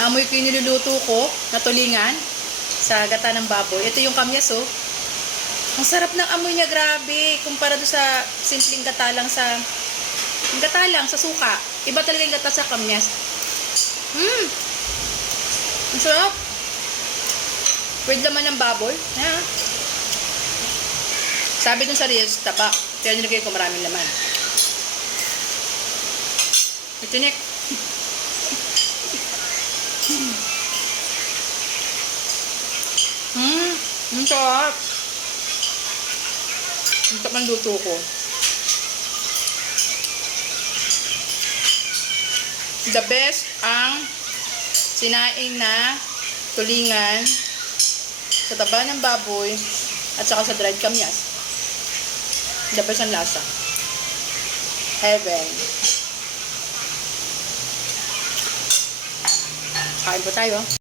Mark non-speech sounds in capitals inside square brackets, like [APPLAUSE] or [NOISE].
Naamoy ko yung niluluto ko na tulingan sa gata ng baboy. Ito yung kamyas, oh. Ang sarap ng amoy niya, grabe. Kumpara doon sa simpleng gata lang sa... Gata lang sa suka. Iba talaga yung gata sa kamyas. Mmm! Ang sarap. With laman ng baboy. Ayan. Sabi dun sa Reels, taba. Kaya nilagay ko maraming laman. Ito, Nick. [LAUGHS] Hmm, ang sarap. Ang sarap ng luto ko. The best ang sinaing na tulingan sa taba ng baboy at saka sa dried kamyas. The best ang lasa. Heaven. Kain po tayo.